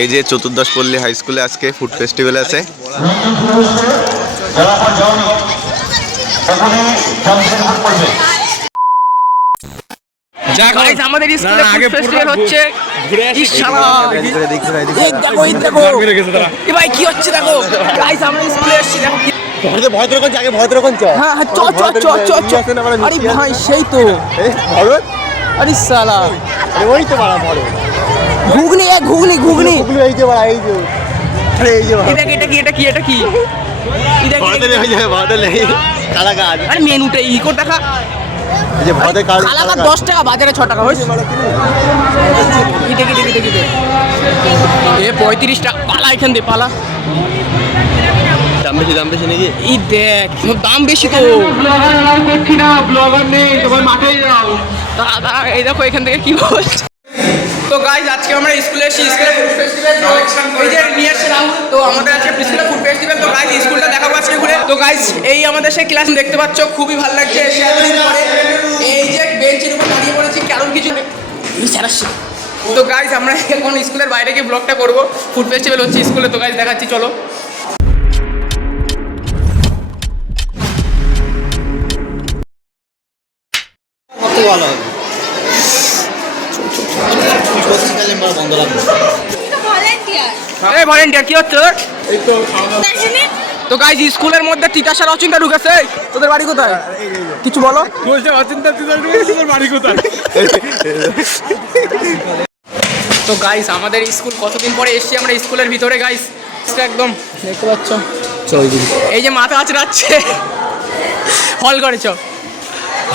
এই যে চতুর্দশ পল্লী হাই স্কুলে আজকে ফুড ফেস্টিভ্যাল আছে। আমাদের স্কুলে ফুড ফেস্টিভ্যাল হচ্ছে। ভাই কি হচ্ছে দেখো গাইস, আমরা স্কুলে এসেছি দেখো। আরে ভাই সেই তো আরে সালা ওই তো বাড়া ভরত ঘুগনি ঘুগনি ঘুগনি এই যে বাড়া এই যে এটা কি কালা গাছ আরে মেনুটা ই কোট টাকা এই যে ভরতের কালা গাছ 10 টাকা, বাজারে 6 টাকা হইছে। এ 35 টাকা পালা, এখান দিয়ে পালা। দাম বেশি নাকি? এই দেখ দাম বেশি তো। ব্লগার নেই, সবাই মাঠেই যাও। দাদা এই দেখো এখান থেকে কি বলছে। তো গাইজ আজকে আমরা স্কুলে এসেছি, স্কুলে ফুড ফেস্টিভ্যাল। এই যে নিয়ে আসছে রাহুল, তো আমাদের আজকে স্কুলে ফুড ফেস্টিভ্যাল। তো গাইজ স্কুলটা দেখাবো আজকে ঘুরে। তো গাইজ এই আমাদের সেই ক্লাস দেখতে পাচ্ছ, খুবই ভালো লাগছে এসে এতদিন পরে। এই যে বেঞ্চের উপর দাঁড়িয়ে পড়েছি, কারণ কিছু তো গাইজ আমরা এখন স্কুলের বাইরে গিয়ে ব্লগটা করবো। ফুড ফেস্টিভ্যাল হচ্ছে স্কুলে, তো গাইজ দেখাচ্ছি চলো। ভালো হবে ভলেন্টিয়ার কি হচ্ছে তো গাইজ স্কুলের মধ্যে তিতাসার অচিন্তা ঢুকেছে। তোদের বাড়ি কোথায় কিছু বলো? তো গাইজ আমাদের স্কুল কতদিন পরে এসছি আমরা স্কুলের ভিতরে। গাইজ একদম দেখতে পাচ্ছ, এই যে মাথা আঁচড়াচ্ছে হল করেছ।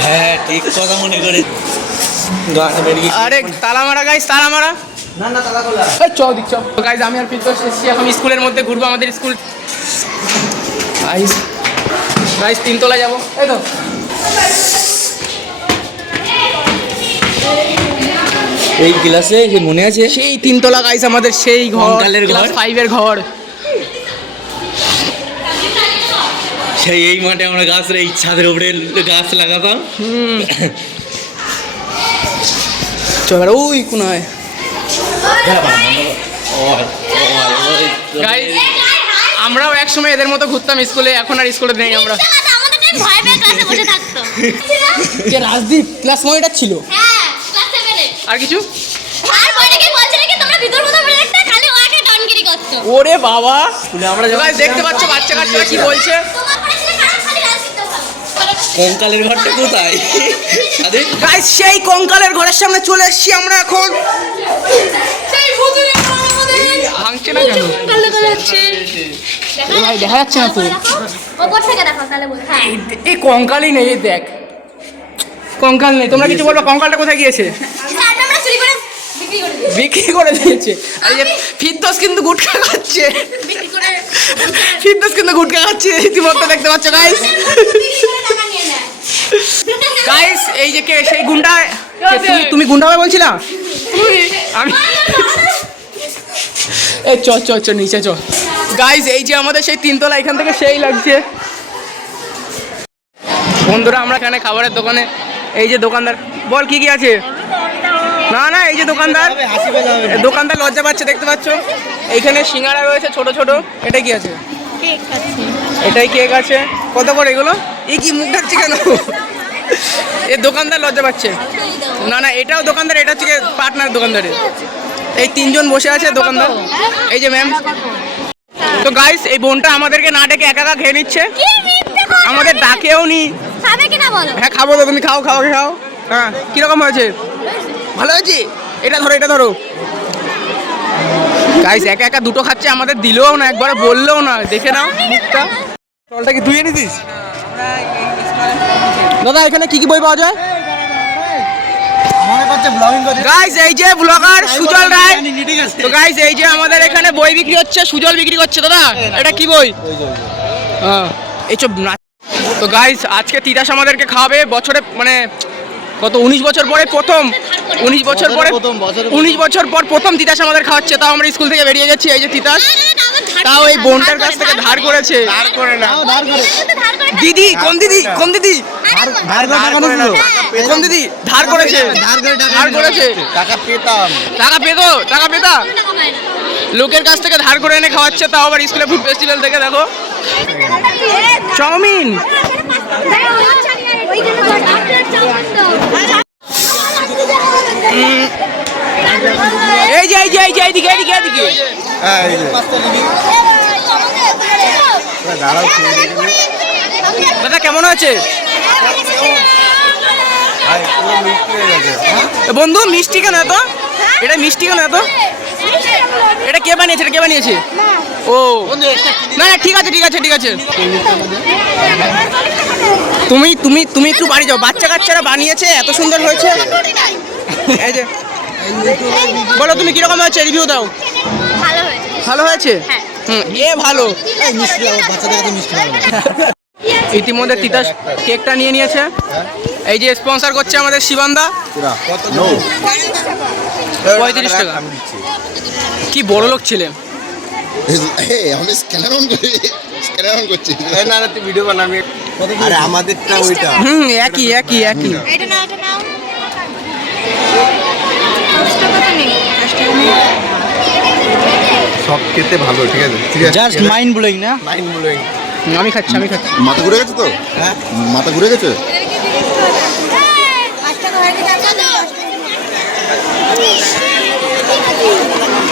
হ্যাঁ ঠিক কথা মনে করে। আরে তালা মারা গাইজ, তালা মারা না তালা খোলা। চল দিক চল। তো গাইজ আমি আর ফিরদৌস এসেছি এখন স্কুলের মধ্যে ঘুরবো আমাদের স্কুল। গাইজ গাইজ 3 তলায় যাবো। এই তো এই ক্লাসে যে মনে আছে সেই 3 তলা গাইজ আমাদের সেই ঘর, কঙ্কালের ঘর। ক্লাস 5 এর ঘর। সেই এই মাঠে আমরা গাছ, এই ছাদের উপরে গাছ লাগাতাম। চল ওই কোনায় গাইজ আমরাও একসময় এদের মতো ঘুরতাম স্কুলে, এখন আর স্কুলে নেই আমরা। যে রাজদীপ ক্লাস মনিটর ছিল আর কিছু। ওরে বাবা আমরা দেখতে পাচ্ছ বাচ্চা কাচ্চারা কি বলছে। কঙ্কালের ঘরটা কোথায়? গাইস সেই কঙ্কালের ঘরের সামনে চলে এসেছি আমরা এখন। ভাঙছে না কেন ভাই? দেখা যাচ্ছে না তো, এই কঙ্কালই নেই। দেখ কঙ্কাল নেই। তোমরা কিছু বলবো? কঙ্কালটা কোথায় গিয়েছে? বিক্রি করে দিয়েছে। আর এই যে ফিরদৌস কিন্তু গুটখা খাচ্ছে, ফিরদৌস কিন্তু গুটখা খাচ্ছে ইতিমধ্যে দেখতে পাচ্ছ গাইস। গাইস এই যে কে সেই গুন্ডা? তুমি গুন্ডা হবে বলছি না আমি। এই চ চ চ নিচে চ। গাইস এই যে আমাদের সেই 3 তলা, এখান থেকে সেই লাগছে বন্ধুরা। আমরা এখানে খাবারের দোকানে, এই যে দোকানদার বল কি কি আছে? না এই যে দোকানদার লজ্জা পাচ্ছে দেখতে পাচ্ছ। এইখানে সিঙ্গারা রয়েছে ছোট ছোট। এটা কি আছে? এটাই কেক আছে। কত করে এগুলো? এই কি মুখ ঢাকছে কেন? এই দোকানদার লজ্জা পাচ্ছে। না এটাও দোকানদার, এটা হচ্ছে পার্টনার দোকানদারের। এই 3 জন বসে আছে দোকানদার। এই যে ম্যাম। তো গাইস এই বোনটা আমাদেরকে না ডেকে একা খেয়ে নিচ্ছে, আমাদের ডাকেও নি। হ্যাঁ খাবো তো, তুমি খাও। হ্যাঁ কিরকম হয়েছে? ভালো হয়েছে। এটা ধরো গাইস একা দুটো খাচ্ছে, আমাদের দিলেও না, একবারে বললেও না। দেখে নাও মুখটা। জলটা কি ধুয়ে নিতিস? দাদা এখানে কি বই পাওয়া যায়? গাইস এই যে ব্লগার সুজল রায়। তো গাইস এই যে আমাদের এখানে বই বিক্রি হচ্ছে, সুজল বিক্রি করছে। দাদা এটা কি বই? হ্যাঁ এইসব। তো গাইস আজকে তিতাস আমাদেরকে খাওয়াবে বছরে, মানে কত 19 বছর পরে প্রথম, 19 বছর পর প্রথম তিতাস আমাদের খাওয়াচ্ছে। তাও আমরা স্কুল থেকে বেরিয়ে গেছি। এই যে তিতাস, তাও এই বোনটার কাছ থেকে ধার করেছে। দিদি কোন দিদি কোন দিদি ধার করেছে। টাকা পেতো লোকের কাছ থেকে ধার করে এনে খাওয়াচ্ছে, তাও আবার স্কুলে ফুড ফেস্টিভ্যাল থেকে। দেখো চাউমিন। এই যে এই যে এই যে এইদিকে এইদিকে এইদিকে। দাদা কেমন আছে? বন্ধু মিষ্টি কেন এত? এটা মিষ্টি কেন এত? এটা কে বানিয়েছে? এটা কে বানিয়েছে? ও না না, ঠিক আছে ঠিক আছে ঠিক আছে। তুমি তুমি তুমি একটু বাড়ি যাও, বাচ্চা কাচ্চারা বানিয়েছে, এত সুন্দর হয়েছে। এই যে বলো তুমি কিরকম হয়েছে, রিভিউ দাও। ভালো হয়েছে। ভালো হয়েছে? হ্যাঁ। এ ভালো। ইতিমধ্যে তিতাস কেকটা নিয়ে নিয়েছে। এই যে স্পন্সর করছে আমাদের শিবান্দা। 35 টাকা। কি বড় লোক ছিলেন। আমি স্ক্যানার অন করছি না না, তুই ভিডিও বানাবি। আরে আমাদেরটা ওইটা। একই একই একই। এটা নাও, এটা নাও। সব খেতে ভালো, ঠিক আছে ঠিক আছে। জাস্ট মাইন্ড ব্লোয়িং না? Mind blowing. আমি খাচ্ছি আমি খাচ্ছি। মাথা ঘুরে গেছে তো? হ্যাঁ মাথা ঘুরে গেছে?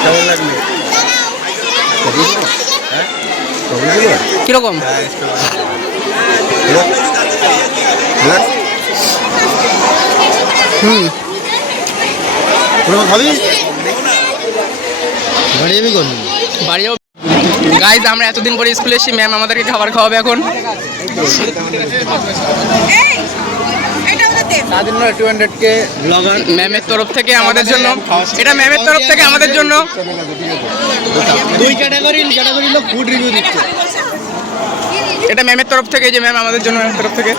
কেমন লাগলো? কিরকম? খাবি? বাড়ি যাবি কোন? বাড়িও গাইজ, আমরা এতদিন পরে স্কুলে এসেছি, ম্যাম আমাদেরকে খাবার খাওয়াবে এখন। ম্যামের তরফ থেকে আমাদের জন্য, এটা ম্যামের তরফ থেকে আমাদের জন্য। দুই ক্যাটাগরি লোক ফুড রিভিউ দিচ্ছে। এটা ম্যামের তরফ থেকে, যে ম্যাম আমাদের জন্য ম্যামের তরফ থেকে।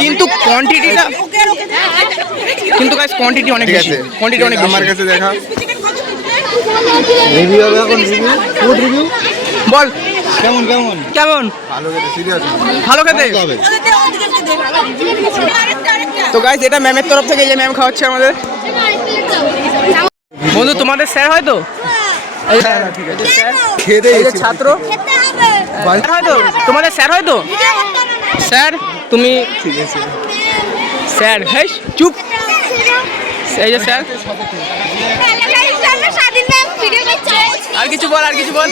কিন্তু কোয়ান্টিটিটা, কিন্তু গাইজ কোয়ান্টিটি অনেক ঠিক বেশি, আছে, কোয়ান্টিটি অনেক আমার বেশি। কাছে দেখা। রিভিউ হবে এখন, রিভিউ ফুড রিভিউ বল কেমন কেমন? কেমন? ভালো খেতে, সিরিয়াস ভালো খেতে। হবে। তো গাইজ এটা ম্যামের তরফ থেকে, যে ম্যাম খাওয়াচ্ছে আমাদের। বন্ধু তোমাদের স্যার হয়তো? খেতে এই যে ছাত্র স্যার হয়তো, তোমাদের স্যার হয়তো? স্যার তুমি স্যার, হ্যাঁ চুপ। এই যে স্যার, আর কিছু বল, আর কিছু বল।